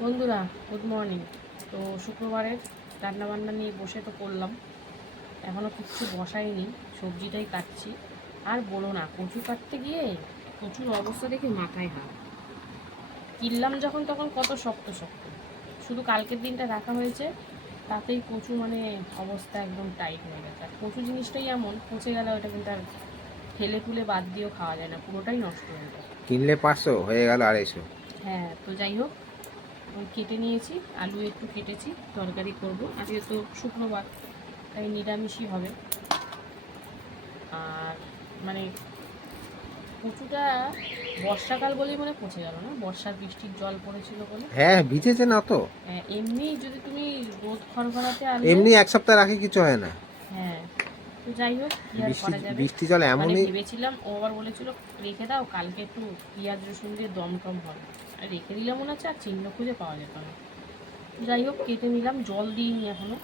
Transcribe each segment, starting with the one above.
বন্ধুরা good morning তো শুক্রবারের রান্নাবান্না নিয়ে বসে তো করলাম এখনও কিচ্ছু বসাইনি সবজিটাই কাটছি। আর বলো না কচু কাটতে গিয়ে কচুর অবস্থা দেখে মাথায় হাত। কিনলাম যখন তখন কত শক্ত শক্ত। শুধু কালকের দিনটা রাখা হয়েছে তাতেই কচু মানে অবস্থা একদম টাইট হয়ে গেছে। আর কচু জিনিসটাই এমন পচে গেলে ওটা কিন্তু আর ফেলে ফুলে বাদ দিয়েও খাওয়া যায় না পুরোটাই নষ্ট হয়ে যায়। কিনলে পাঁচশো হয়ে গেল আড়াইশো। হ্যাঁ তো যাই হোক ওই কেটে নিয়েছি আলু একটু কেটেছি তরকারি করব। আজকে তো শুক্রবার তাই নিরামিষই হবে। আর মানে কচুটা বর্ষাকাল বলেই মনে পচে গেল না? বর্ষার বৃষ্টির জল পড়েছিল বলে। হ্যাঁ ভিজেছে না তো। হ্যাঁ, এমনি যদি তুমি রোদ খরখরাতে আনলে এমনি এক সপ্তাহ রাখে কিছু হয় না। হ্যাঁ তো যাই হোক আর বৃষ্টি জল মানে এমনই ভেবেছিলাম ও আবার বলেছিল রেখে দাও কালকে একটু পেঁয়াজ রসুন দিয়ে দম টম হবে। আর রেখে দিলাম মনে হচ্ছে আর চিহ্ন খুঁজে পাওয়া যেত না। যাই হোক কেটে নিলাম জল দিইনি এখনও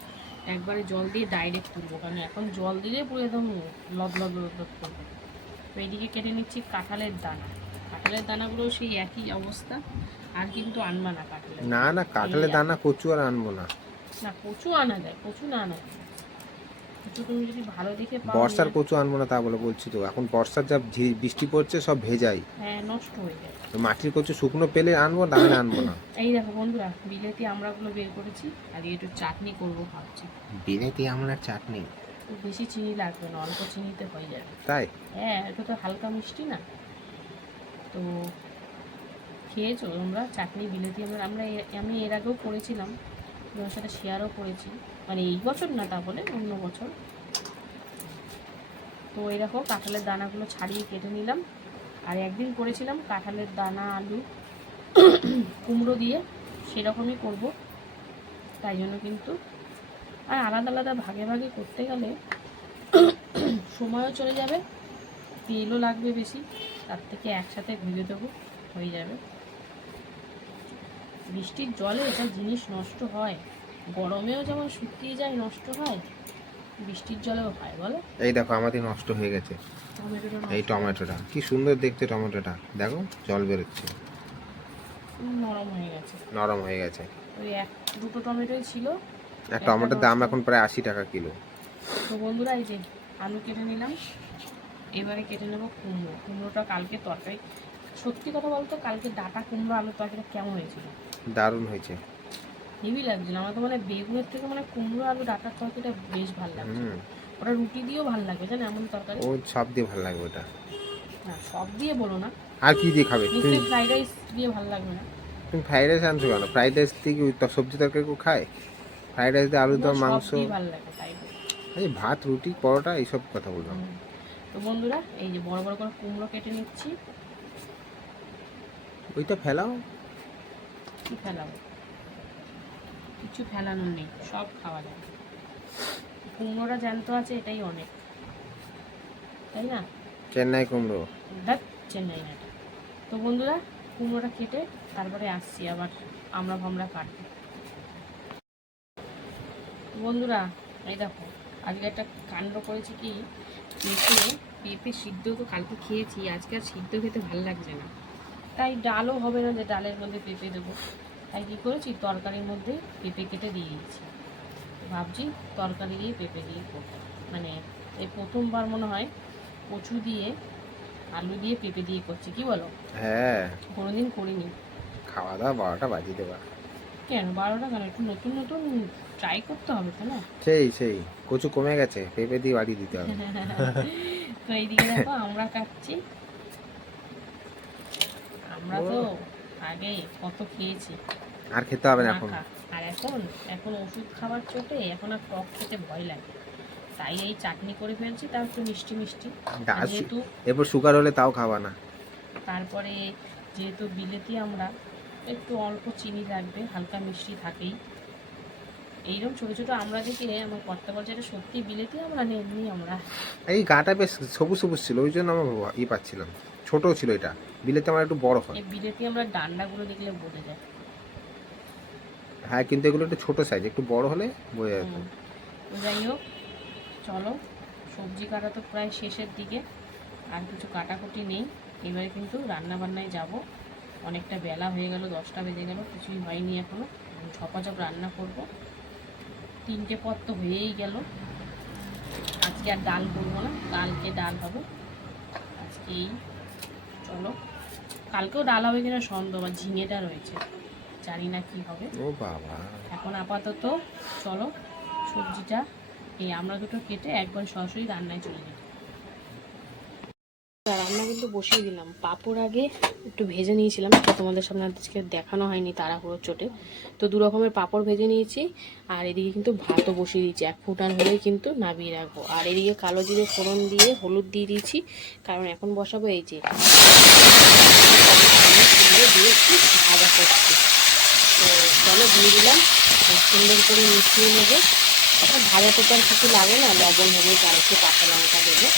একবারে জল দিয়ে ডাইরেক্ট তুলবো কারণ এখন জল দিলে পুরো একদম লদ লদ লদ করবে। তো এইদিকে কেটে নিচ্ছি কাঁঠালের দানা। কাঁঠালের দানাগুলো সেই একই অবস্থা আর কিন্তু আনবা না কাঁঠালের। না না কাঁঠালের দানা কচু আর আনব না। না কচু আনা যায় কচু না আনা যায়। তুমি যদি ভালো দেখে পাও বর্ষার কচু আনব না তা বলে বলছি তো। এখন বর্ষার যা বৃষ্টি পড়ছে সব ভেজাই। হ্যাঁ নষ্ট হয়ে যায়। তো মাটির কচু শুকনো পেলে আনব না আনব না। এই দেখো বন্ধুরা বিলেতি আমড়াগুলো বের করেছি আর একটু চাটনি করব ভাবছি। বিলেতি আমরা চাটনি? বেশি চিনি লাগবে না অল্প চিনিতে হয়ে যাবে। তাই? হ্যাঁ এটা তো হালকা মিষ্টি না। তো খেয়েছো তোমরা চাটনি বিলেতি আমরা আমরা আমি এর আগেও করেছিলাম তোমার সাথে শেয়ারও করেছি। মানে এই বছর না তা বলে অন্য বছর। তো এই দেখো, কাঁঠালের দানাগুলো ছাড়িয়ে কেটে নিলাম। আর একদিন করেছিলাম কাঁঠালের দানা, আলু, কুমড়ো দিয়ে, সেরকমই করব। তাই জন্য কিন্তু আর আলাদা আলাদা ভাগে ভাগে করতে গেলে সময়ও চলে যাবে, তেলও লাগবে বেশি, তার থেকে একসাথে ভেজে দেবো, হয়ে যাবে। বৃষ্টির জলে এটা জিনিস নষ্ট হয়। গরমেও যেমন শুকিয়ে যায় নষ্ট হয় বৃষ্টির জলেও হয় বলো। এই দেখো আমাদের নষ্ট হয়ে গেছে। এই টমেটোটা কি সুন্দর দেখতে টমেটোটা। দেখো জল বেরোচ্ছে। নরম হয়ে গেছে। নরম হয়ে গেছে। ওই এক দুটো টমেটোই ছিল। আর টমেটোর দাম এখন প্রায় আশি টাকা কিলো। তো বন্ধুরা এই যে আলু কেটে নিলাম। এবারে কেটে নেব কুমড়ো। কুমড়োটা কালকে তরকারি সত্যি কথা বলতো কালকে ডাটা কুমড়ো আলুর তরকারিটা কেমন হয়েছিল? দারুণ হয়েছে। হেভি লাগছিল। আমার তো মানে বেগুনের থেকে মানে কুমড়ো আলু ডাটার তরকারিটা বেশ ভালো লাগছে ওটা রুটি দিয়েও ভালো লাগবে জানো এমন তরকারি? ও সব দিয়ে ভালো লাগবে ওটা। না সব দিয়ে বলো না। আর কি দিয়ে খাবে? তুমি ফ্রাইড রাইস দিয়ে ভালো লাগবে না। তুমি ফ্রাইড রাইস আনছো কেন? ফ্রাইড রাইস দিয়ে কি ওই সবজি তরকারি কেউ খায়? ফ্রাইড রাইস দিয়ে আলুর না, দম মাংস? ভালো লাগে। এই ভাত রুটি পরোটা এইসব কথা বললাম। তো বন্ধুরা এই যে বড় বড় করে কুমড়ো কেটে নিচ্ছি। ওইটা ফেলাও। কি ফেলাবো? কিছু ফেলানোর নেই সব খাওয়া যায়। কুমড়োটা জ্যান্ত আছে এটাই অনেক। তাই না? চেন্নাই কুমড়ো। দেখ চেন্নাই না তো বন্ধুরা কুমড়োটা কেটে তারপরে আসছি আবার আমরা ভামরা কাটবো বন্ধুরা এই দেখো আজকে একটা কাণ্ড করেছি কি? পেঁপে পেঁপে সিদ্ধ তো কালকে খেয়েছি আজকে আর সিদ্ধ খেতে ভালো লাগছে না। তাই ডালও হবে না যে ডালের মধ্যে পেঁপে দেবো। তাই কী করেছি? তরকারির মধ্যে পেঁপে কেটে দিয়ে দিয়েছি। ভাবছি তরকারি দিয়ে পেঁপে দিয়ে করব। মানে এই প্রথমবার মনে হয় কচু দিয়ে আলু দিয়ে পেঁপে দিয়ে করছি। কি বলো? হ্যাঁ। কোনোদিন করিনি। খাওয়া দাওয়া বারোটা বাজিয়ে দেবা। কেন? বারোটা কেন? একটু নতুন নতুন ট্রাই করতে হবে তো না? সেই সেই। কচু কমে গেছে। পেঁপে দিয়ে বাড়ি দিতে হবে। তো এইদিকে দেখো আমরা কাটছি। আমরা তো আগে কত খেয়েছি। আর খেতে হবে না এখন। আর এখন এখন ওষুধ খাবার চোটে এখন আর টক খেতে ভয় লাগে। তাই এই চাটনি করে ফেলছি তাও একটু মিষ্টি মিষ্টি। যেহেতু এরপর সুগার হলে তাও খাবা না। তারপরে যেহেতু বিলেতি আমরা একটু অল্প চিনি লাগবে হালকা মিষ্টি থাকেই। এইরকম ছোটো ছোটো আমরা দেখে আমার কর্তা বলছে এটা সত্যি বিলেতি আমরা না এমনি আমরা? এই গাটা বেশ সবুজ সবুজ ছিল ওই জন্য আমার বাবা ই পাচ্ছিলাম। ছোট ছিল এটা। বিলেতে আমার একটু বড় হয়। এই বিলেতি আমরা ডান্ডাগুলো দেখলে বোঝা যায়। হ্যাঁ কিন্তু এগুলো একটু ছোট সাইজ একটু বড় হলে বোঝা যেত যাই হোক চলো সবজি কাটা তো প্রায় শেষের দিকে আর কিছু কাটাকুটি নেই। এবারে কিন্তু রান্না বান্নায় যাব। অনেকটা বেলা হয়ে গেল দশটা বেজে গেল কিছুই হয়নি এখনও ঝপাঝপ রান্না করব। তিনটে পদ তো হয়েই গেল। আজকে আর ডাল করব না কালকে ডাল হবে। আজকে এই চলো। কালকেও ডাল হবে কিনা সন্দেহ বা ঝিঙেটা রয়েছে। জানি না কি হবে। ও বাবা। এখন আপাতত চলো সবজিটা এই আমরা দুটো কেটে একবার সরাসরি রান্নায় চলে যাই। রান্না কিন্তু বসিয়ে দিলাম। পাঁপড় আগে একটু ভেজে নিয়েছিলাম সেটা তোমাদের সামনে আজকে দেখানো হয়নি তাড়াহুড়োর চোটে। তো দু রকমের পাঁপড় ভেজে নিয়েছি আর এদিকে কিন্তু ভাতও বসিয়ে দিয়েছি। এক ফুটান হলেই কিন্তু নামিয়ে রাখব। আর এদিকে কালো জিরে ফোড়ন দিয়ে হলুদ দিয়ে দিয়েছি কারণ এখন বসাবো এই যে ভাজা করছি তো চলো দিয়ে দিলাম সুন্দর করে মিশিয়ে নেব আর ভাজাটা আর কিছু লাগে না লবণ কাঁচা লঙ্কা দেবো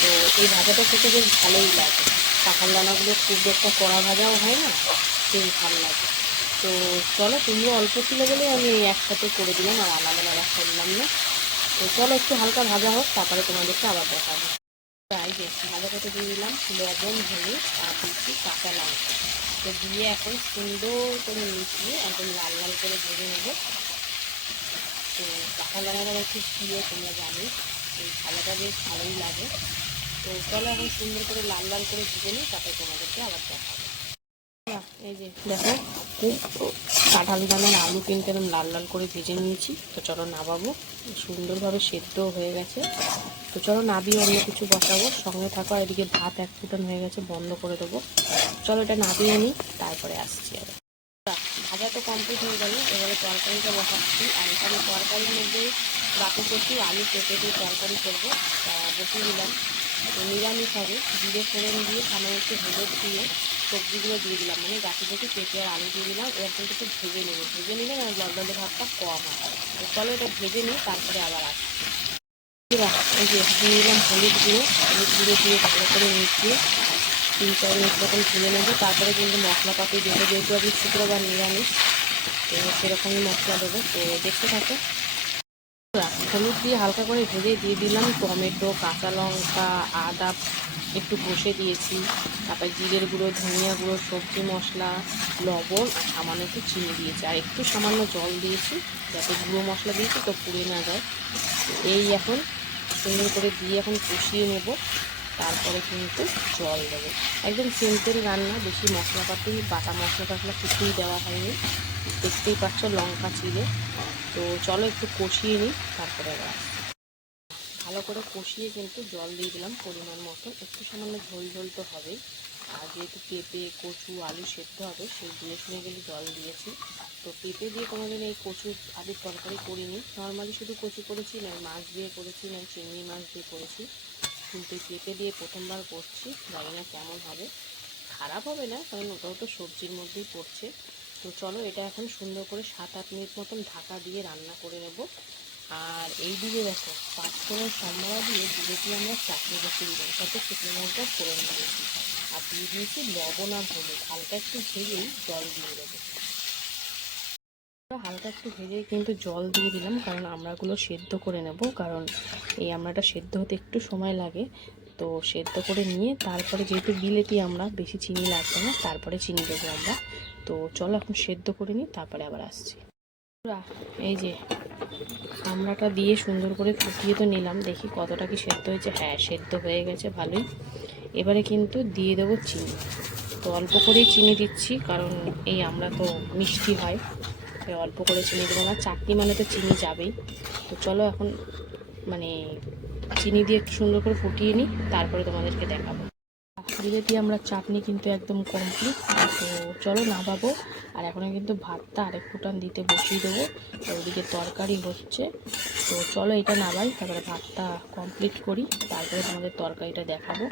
তো এই ভাজাটা খেতে বেশ ভালোই লাগে দানাগুলো খুব একটা কড়া ভাজাও হয় না বেশ ভালো লাগে তো চলো তুমিও অল্প ছিল বলে আমি একসাথে করে দিলাম আর আলাদা আলাদা করলাম না তো চলো একটু হালকা ভাজা হোক, তারপরে তোমাদেরকে আবার দেখাবো। তাই ভালো করে দিয়ে দিলাম লবণ, হলুদ, আর দিচ্ছি কাঁচা লঙ্কা। তো দিয়ে এখন সুন্দর করে মিশিয়ে একদম লাল লাল করে ভেজে নেব। তো কাঁচা লঙ্কাটা খুব প্রিয়, তোমরা জানো এই ভাজাটা বেশ ভালোই লাগে। তো চলো এখন সুন্দর করে লাল লাল করে ভেজে নিই, তারপরে তোমাদেরকে আবার দেখাবো। কাঁঠাল দানার আলু কিন্তু লাল লাল করে ভেজে নিয়েছি। তো চলো নামাবো। সুন্দরভাবে সেদ্ধ হয়ে গেছে। তো চলো নাবিয়ে অন্য কিছু বসাবো। সঙ্গে থাকো, এদিকে ভাত এক ফুটান হয়ে গেছে, বন্ধ করে দেবো। চলো এটা নাবিয়ে নিই, তারপরে আসছি আর ভাজা তো কমপ্লিট হয়ে গেল, এবারে তরকারিটা বসাচ্ছি। আর এখানে তরকারির মধ্যে বাকি করছি আলু কেটে দিয়ে তরকারি করব। বসিয়ে দিলাম। নিরামিষ হবে। জিরে ফোড়ন দিয়ে সামান্য একটু হলুদ দিয়ে সবজিগুলো দিয়ে দিলাম। মানে গাছে থেকে কেটে আর আলু দিয়ে দিলাম। এবার কিন্তু একটু ভেজে নেব। ভেজে নিলে না জলদলে ভাতটা কম হয়। চলো এটা ভেজে নিই, তারপরে আবার আসছি। এই দিয়ে হলুদ গুঁড়ো। হলুদ দিয়ে ভালো করে মিশিয়ে তিন চার মিনিট মতন ভেজে নেব। তারপরে কিন্তু মশলাপাতি দেবো, যেহেতু আমি শুক্রবার নিরামিষ, তো সেরকমই মশলা দেবো। তো দেখতে থাকো। হলুদ দিয়ে হালকা করে ভেজে দিয়ে দিলাম। টমেটো, কাঁচা লঙ্কা, আদা একটু কষে দিয়েছি। তারপর জিরের গুঁড়ো, ধনিয়া গুঁড়ো, সবজি মশলা, লবণ আর সামান্য একটু চিনি দিয়েছি। আর একটু সামান্য জল দিয়েছি, যাতে গুঁড়ো মশলা দিয়েছি তো পুড়ে না যায়। এই এখন সুন্দর করে দিয়ে এখন কষিয়ে নেব, তারপরে কিন্তু জল দেবো। একদম সিম্পল রান্না, বেশি মশলাপাতি বাটা মশলা টশলা কিছুই দেওয়া হয়নি। দেখতেই পাচ্ছ লঙ্কা চিড়ে। তো চলো একটু কষিয়ে নিই, তারপরে আবার। ভালো করে কষিয়ে কিন্তু জল দিয়ে দিলাম পরিমাণ মতো। একটু সামান্য ঝোল ঝোল তো হবেই। আর যেহেতু পেঁপে, কচু, আলু সেদ্ধ হবে, সেই দিয়ে শুনে গেলে জল দিয়েছি। তো পেঁপে দিয়ে কোনোদিন এই কচু আলুর তরকারি করিনি। নর্মালি শুধু কচু করেছি না মাছ দিয়ে করেছি না চিংড়ি মাছ দিয়ে করেছি। কিন্তু পেঁপে দিয়ে প্রথমবার করছি, জানি না কেমন হবে। খারাপ হবে না, কারণ ওটাও তো সবজির মধ্যেই পড়ছে। তো চলো এটা এখন সুন্দর করে সাত আট মিনিট মতন ঢাকা দিয়ে রান্না করে নেব। আর এই দিকে দেখো পাঁচফোড়ন সম্বরা দিয়ে দিয়েছি আমরা চাটনি বসিয়ে দিলাম সাথে শুকনো লঙ্কা ফোড়ন দিয়েছি আর দিয়ে দিয়েছি লবণ আর হলুদ, হালকা একটু ভেজেই জল দিয়ে দেবো। হালকা একটু ভেজেই কিন্তু জল দিয়ে দিলাম, কারণ আমড়াগুলো সেদ্ধ করে নেব, কারণ এই আমড়াটা সেদ্ধ হতে একটু সময় লাগে। তো সেদ্ধ করে নিয়ে তারপরে যেহেতু বিলেতি আমরা, বেশি চিনি লাগবে না, তারপরে চিনি দেবো আমরা। তো চলো এখন সেদ্ধ করে নিই, তারপরে আবার আসছি। এই যে আমড়াটা দিয়ে সুন্দর করে ফুটিয়ে তো নিলাম, দেখি কতটা কি সেদ্ধ হয়েছে। হ্যাঁ সেদ্ধ হয়ে গেছে, ভালোই। এবারে কিন্তু দিয়ে দেবো চিনি। তো অল্প করেই চিনি দিচ্ছি, কারণ এই আমরা তো মিষ্টি হয়, তাই অল্প করে চিনি দেবো না। চাটনি মানে তো চিনি যাবেই। তো চলো এখন মানে চিনি দিয়ে একটু সুন্দর করে ফুটিয়ে নিই, তারপরে তোমাদেরকে দেখাবো। বিলেতি আমরা চাটনি কিন্তু একদম কমপ্লিট তো চলো নামাবো। আর এখন কিন্তু ভাতটা আরেক ফুটান দিতে বসিয়ে দেবো। ওদিকে তরকারি হচ্ছে। তো চলো এটা নামাই, তারপরে ভাতটা কমপ্লিট করি। তারপরে তোমাদের তরকারিটা দেখাবো।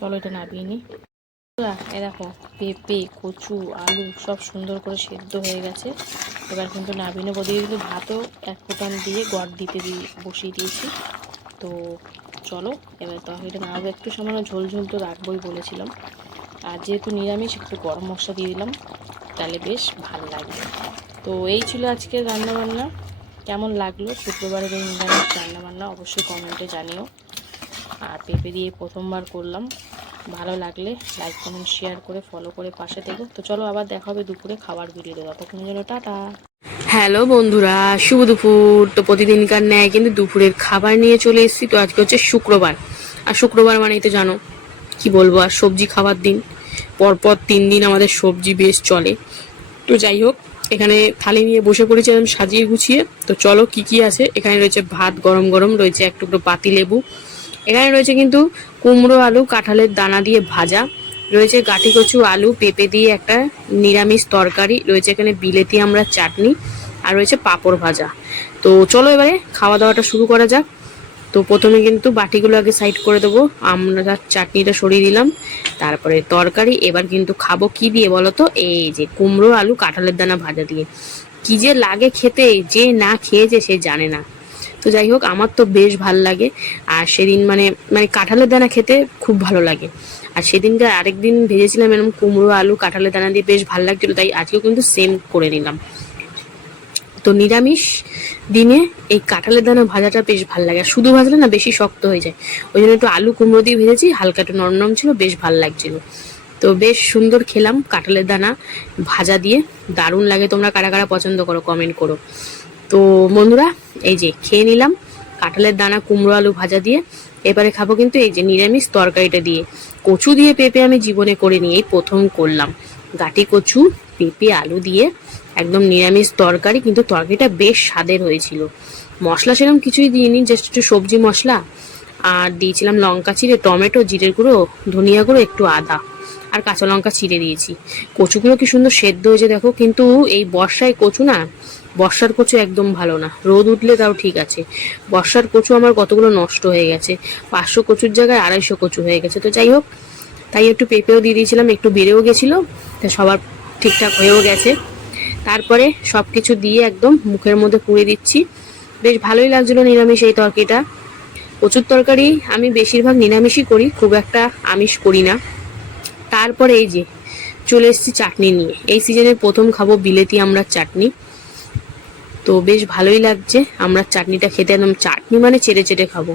চলো এটা নামিয়ে নিই। এ দেখো, পেঁপে, কচু, আলু সব সুন্দর করে সেদ্ধ হয়ে গেছে। এবার কিন্তু নাবিয়ে নেব। দিয়ে কিন্তু ভাতও এক ফোটান দিয়ে গড় দিতে দিয়ে বসিয়ে দিয়েছি। তো চলো। এবার তরকারিটা নাড়াবো একটু সামান্য ঝোল ঝোল তো রাখবোই বলেছিলাম। আর যেহেতু নিরামিষ, একটু গরম মশলা দিয়ে দিলাম, তাহলে বেশ ভালো লাগবে। তো এই ছিল আজকের রান্নাবান্না। কেমন লাগল? শুক্রবারের এই নিরামিষ রান্নাবান্না অবশ্যই কমেন্টে জানিও। আর পেঁপে দিয়ে প্রথমবার করলাম। ভালো লাগলে লাইক কমেন্ট শেয়ার করে ফলো করে পাশে থেকো। তো চলো আবার দেখা হবে দুপুরে খাবার ভিডিওতে। ততক্ষণের জন্য টাটা। হ্যালো বন্ধুরা, শুভ দুপুর। তো প্রতিদিনকার ন্যায় কিন্তু দুপুরের খাবার নিয়ে চলে এসেছি। তো আজকে হচ্ছে শুক্রবার। আর শুক্রবার মানেই তো জানো, কি বলব, আর সবজি খাবার দিন। পরপর তিন দিন আমাদের সবজি বেশ চলে। তো যাই হোক, এখানে থালি নিয়ে বসে পড়েছিলাম সাজিয়ে গুছিয়ে। তো চলো কি কি আছে? এখানে রয়েছে ভাত গরম গরম, রয়েছে এক টুকরো পাতি লেবু এখানে রয়েছে কিন্তু কুমড়ো আলু, কাঁঠালের দানা দিয়ে ভাজা। রয়েছে গাঠি কচু আলু, পেঁপে দিয়ে একটা নিরামিষ তরকারি। রয়েছে এখানে বিলেতি আমরা চাটনি আর রয়েছে পাঁপড় ভাজা। তো চলো এবারে খাওয়া দাওয়াটা শুরু করা যাক। তো প্রথমে কিন্তু বাটিগুলো আগে সাইড করে দেবো। আমরা চাটনিটা সরিয়ে দিলাম। তারপরে তরকারি। এবার কিন্তু খাব কি দিয়ে বলো তো? এই যে কুমড়ো আলু, কাঁঠালের দানা ভাজা দিয়ে। কি যে লাগে খেতে, যে না খেয়েছে সে জানে না। তো যাই হোক, আমার তো বেশ ভালো লাগে। আর সেদিন মানে মানে কাঁঠালের দানা খেতে খুব ভালো লাগে। আর সেদিনকে আরেকদিন ভেজেছিলাম এরকম কুমড়ো, আলু, কাঁঠালের দানা দিয়ে বেশ ভালো লাগছিল, তাই আজকেও কিন্তু সেম করে নিলাম। তো নিরামিষ দিনে এই কাঁঠালের দানা ভাজাটা বেশ ভালো লাগে। আর শুধু ভাজলে না বেশি শক্ত হয়ে যায়। ওই জন্য একটু আলু কুমড়ো দিয়ে ভেজেছি, হালকা একটু নরম নরম ছিল, বেশ ভালো লাগছিল। তো বেশ সুন্দর খেলাম কাঁঠালের দানা ভাজা দিয়ে। দারুণ লাগে তোমরা কারা কারা পছন্দ করো কমেন্ট করো। তো বন্ধুরা, এই যে খেয়ে নিলাম, কাঁঠালের দানা, কুমড়ো আলু ভাজা দিয়ে। এবারে খাব কিন্তু এই যে নিরামিষ তরকারিটা দিয়ে। কচু দিয়ে পেঁপে আমি জীবনে করে নিয়ে প্রথম করলাম। গাটি কচু, পেঁপে, আলু দিয়ে একদম নিরামিষ তরকারি, কিন্তু তরকারিটা বেশ স্বাদের হয়েছিল। মশলা সেরকম কিছুই দিইনি জাস্ট একটু সবজি মশলা আর দিয়েছিলাম লঙ্কা চিড়ে, টমেটো, জিরের গুঁড়ো, ধনিয়া গুঁড়ো, একটু আদা আর কাঁচা লঙ্কা চিড়ে দিয়েছি। কচুগুলো কি সুন্দর সেদ্ধ হয়েছে দেখো, কিন্তু এই বর্ষায় কচু না বর্ষার কচু একদম ভালো না। রোদ উঠলে তাও ঠিক আছে। বর্ষার কচু আমার কতগুলো নষ্ট হয়ে গেছে। পাঁচশো কচুর জায়গায় আড়াইশো কচু হয়ে গেছে। তো যাই হোক, তাই একটু পেঁপেও দিয়ে দিয়েছিলাম, একটু বেড়েও গেছিল, তা সবার ঠিকঠাক হয়েও গেছে। তারপরে সব কিছু দিয়ে একদম মুখের মধ্যে পুড়ে দিচ্ছি। বেশ ভালোই লাগছিল নিরামিষ এই তরকারিটা। কচুর তরকারি আমি বেশিরভাগ নিরামিষই করি, খুব একটা আমিষ করি না। তারপরে এই যে চলে এসেছি চাটনি নিয়ে। এই সিজনের প্রথম খাব বিলেতি আমরা চাটনি। তো বেশ ভালোই লাগছে। আমরা চাটনিটা খেতে একদম চাটনি মানে চেটে চেটে খাব।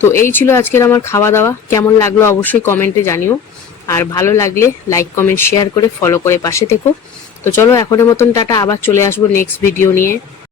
তো এই ছিল আজকের আমার খাওয়া দাওয়া কেমন লাগল অবশ্যই কমেন্টে জানিও। আর ভালো লাগলে লাইক, কমেন্ট, শেয়ার করে ফলো করে পাশে থেকো। তো চলো এখনের মতন টাটা। আবার চলে আসব নেক্সট ভিডিও নিয়ে।